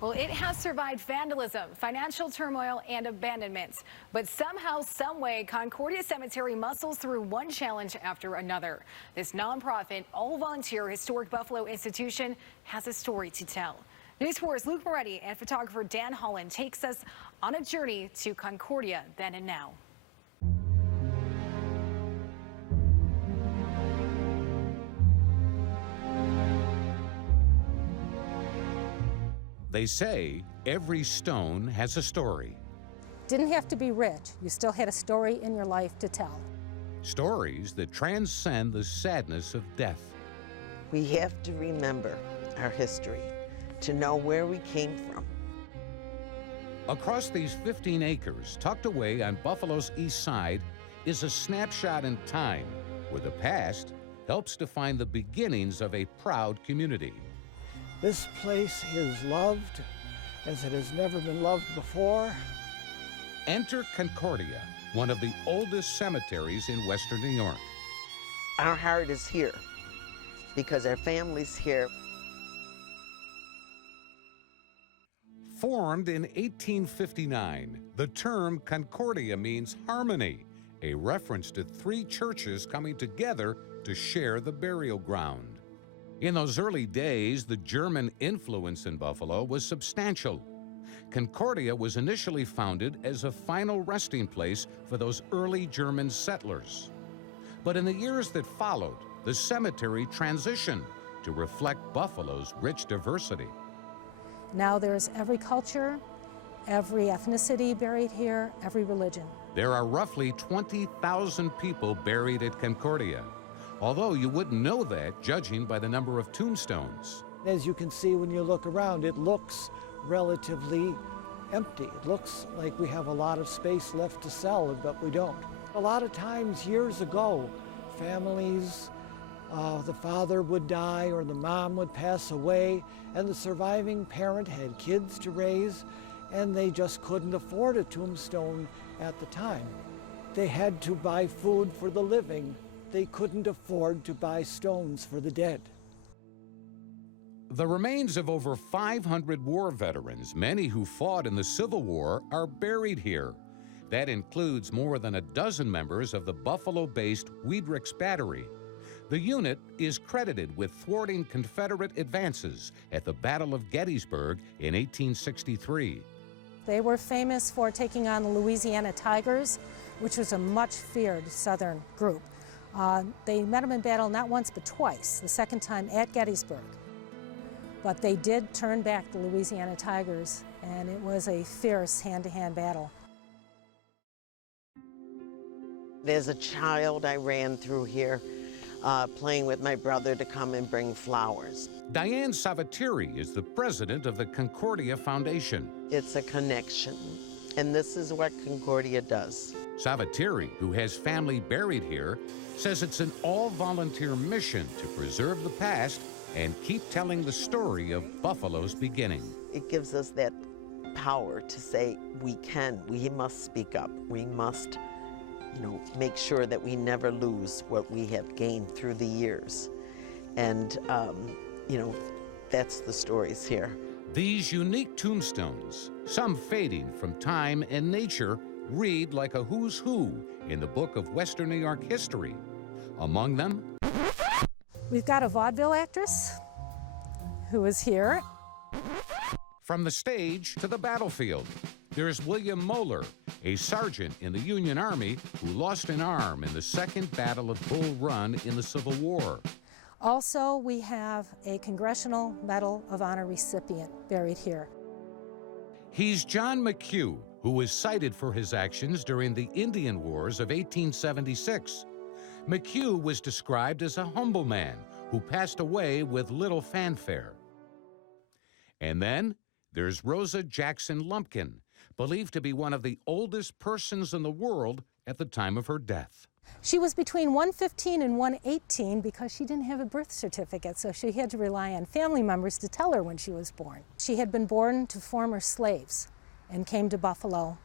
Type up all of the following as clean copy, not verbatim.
Well, it has survived vandalism, financial turmoil, and abandonment. But somehow, someway, Concordia Cemetery muscles through one challenge after another. This nonprofit, all-volunteer historic Buffalo institution has a story to tell. News 4's Luke Moretti and photographer Dan Holland takes us on a journey to Concordia Then and Now. They say every stone has a story. Didn't have to be rich. You still had a story in your life to tell. Stories that transcend the sadness of death. We have to remember our history, to know where we came from. Across these 15 acres, tucked away on Buffalo's east side, is a snapshot in time where the past helps define the beginnings of a proud community. This place is loved as it has never been loved before. Enter Concordia, one of the oldest cemeteries in Western New York. Our heart is here because our family's here. Formed in 1859, the term Concordia means harmony, a reference to three churches coming together to share the burial ground. In those early days, the German influence in Buffalo was substantial. Concordia was initially founded as a final resting place for those early German settlers. But in the years that followed, the cemetery transitioned to reflect Buffalo's rich diversity. Now there's every culture, every ethnicity buried here, every religion. There are roughly 20,000 people buried at Concordia, although you wouldn't know that judging by the number of tombstones. As you can see when you look around, it looks relatively empty. It looks like we have a lot of space left to sell, but we don't. A lot of times, years ago, families, the father would die or the mom would pass away, and the surviving parent had kids to raise, and they just couldn't afford a tombstone at the time. They had to buy food for the living. They couldn't afford to buy stones for the dead. The remains of over 500 war veterans, many who fought in the Civil War, are buried here. That includes more than a dozen members of the Buffalo-based Weidrich's Battery. The unit is credited with thwarting Confederate advances at the Battle of Gettysburg in 1863. They were famous for taking on the Louisiana Tigers, which was a much feared Southern group. They met them in battle not once but twice, the second time at Gettysburg. But they did turn back the Louisiana Tigers, and it was a fierce hand-to-hand battle. As a child, I ran through here playing with my brother to come and bring flowers. Diane Savatiri is the president of the Concordia Foundation. It's a connection, and this is what Concordia does. Savatiri, who has family buried here, says it's an all-volunteer mission to preserve the past and keep telling the story of Buffalo's beginning. It gives us that power to say we must speak up. We must, make sure that we never lose what we have gained through the years. And, that's the stories here. These unique tombstones, some fading from time and nature, read like a who's who in the book of Western New York history. Among them, we've got a vaudeville actress who is here. From the stage to the battlefield, there's William Moeller, a sergeant in the Union Army who lost an arm in the Second Battle of Bull Run in the Civil War. Also, we have a Congressional Medal of Honor recipient buried here. He's John McHugh, who was cited for his actions during the Indian Wars of 1876. McHugh was described as a humble man who passed away with little fanfare. And then there's Rosa Jackson Lumpkin, believed to be one of the oldest persons in the world at the time of her death. She was between 115 and 118 because she didn't have a birth certificate, so she had to rely on family members to tell her when she was born. She had been born to former slaves and came to Buffalo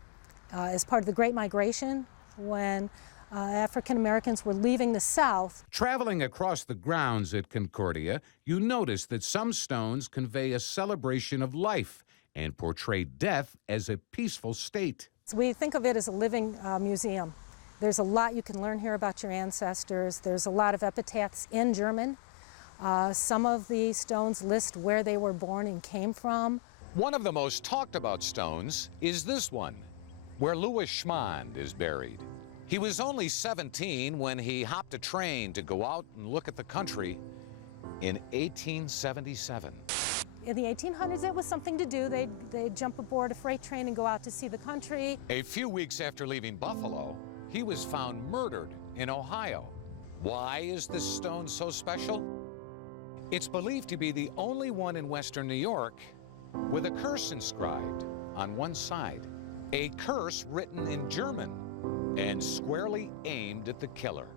as part of the Great Migration when African Americans were leaving the South. Traveling across the grounds at Concordia, you notice that some stones convey a celebration of life and portrayed death as a peaceful state. So we think of it as a living museum. There's a lot you can learn here about your ancestors. There's a lot of epitaphs in German. Some of the stones list where they were born and came from. One of the most talked about stones is this one, where Louis Schmand is buried. He was only 17 when he hopped a train to go out and look at the country in 1877. In the 1800s, it was something to do. They'd jump aboard a freight train and go out to see the country. A few weeks after leaving Buffalo, he was found murdered in Ohio. Why is this stone so special? It's believed to be the only one in Western New York with a curse inscribed on one side. A curse written in German and squarely aimed at the killer.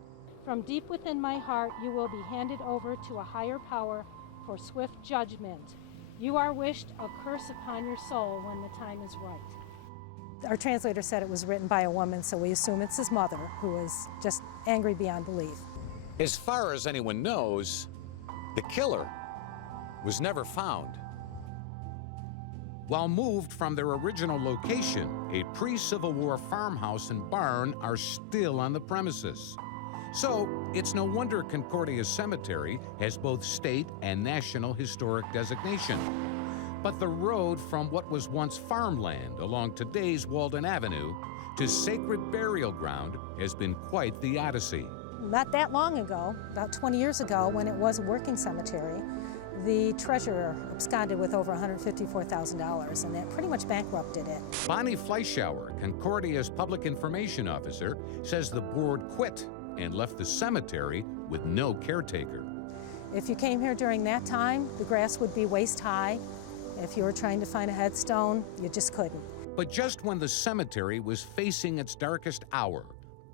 From deep within my heart, you will be handed over to a higher power for swift judgment. You are wished a curse upon your soul when the time is right. Our translator said it was written by a woman, so we assume it's his mother, who was just angry beyond belief. As far as anyone knows, the killer was never found. While moved from their original location, a pre-Civil War farmhouse and barn are still on the premises. So it's no wonder Concordia Cemetery has both state and national historic designation. But the road from what was once farmland along today's Walden Avenue to sacred burial ground has been quite the odyssey. Not that long ago, about 20 years ago, when it was a working cemetery, the treasurer absconded with over $154,000, and that pretty much bankrupted it. Bonnie Fleischauer, Concordia's public information officer, says the board quit and left the cemetery with no caretaker. If you came here during that time, the grass would be waist high. If you were trying to find a headstone, you just couldn't. But just when the cemetery was facing its darkest hour,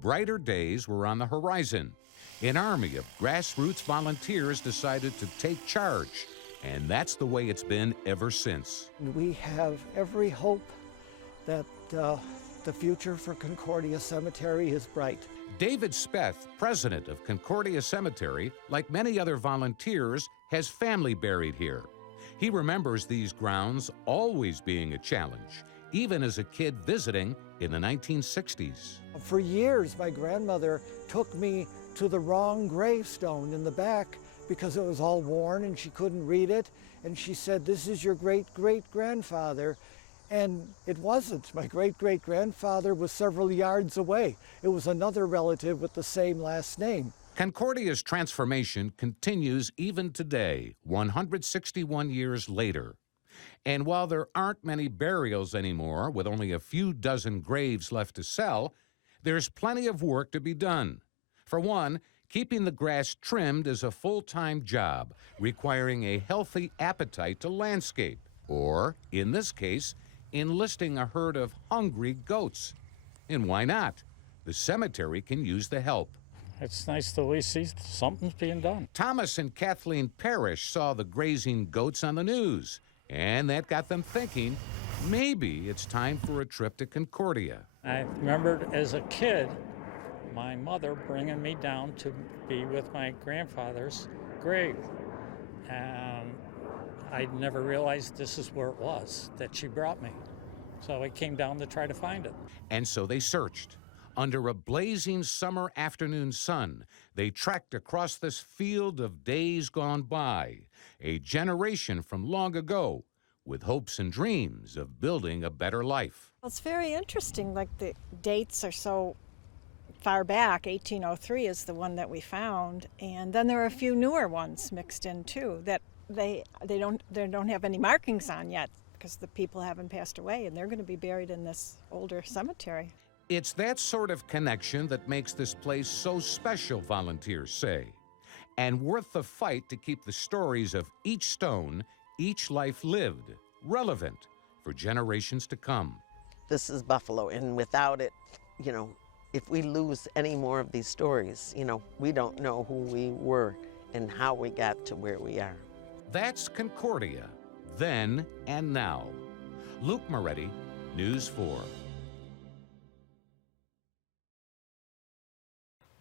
brighter days were on the horizon. An army of grassroots volunteers decided to take charge, and that's the way it's been ever since. We have every hope that the future for Concordia Cemetery is bright. David Speth, president of Concordia Cemetery, like many other volunteers, has family buried here. He remembers these grounds always being a challenge, even as a kid visiting in the 1960s. For years, my grandmother took me to the wrong gravestone in the back because it was all worn and she couldn't read it. And she said, "This is your great-great-grandfather." And it wasn't. My great-great-grandfather was several yards away. It was another relative with the same last name. Concordia's transformation continues even today, 161 years later. And while there aren't many burials anymore, with only a few dozen graves left to sell, there's plenty of work to be done. For one, keeping the grass trimmed is a full-time job, requiring a healthy appetite to landscape, or, in this case, enlisting a herd of hungry goats. And why not? The cemetery can use the help. It's nice to at least see something's being done. Thomas and Kathleen Parrish saw the grazing goats on the news, and that got them thinking, maybe it's time for a trip to Concordia. I remembered as a kid, my mother bringing me down to be with my grandfather's grave. And I never realized this is where it was that she brought me. So I came down to try to find it. And so they searched. Under a blazing summer afternoon sun, they trekked across this field of days gone by, a generation from long ago, with hopes and dreams of building a better life. Well, it's very interesting, like the dates are so far back. 1803 is the one that we found, and then there are a few newer ones mixed in too that they don't have any markings on yet because the people haven't passed away, and they're going to be buried in this older cemetery. It's that sort of connection that makes this place so special, volunteers say, and worth the fight to keep the stories of each stone, each life lived, relevant for generations to come. This is Buffalo, and without it, if we lose any more of these stories, we don't know who we were and how we got to where we are. That's Concordia, Then and Now. Luke Moretti, News 4.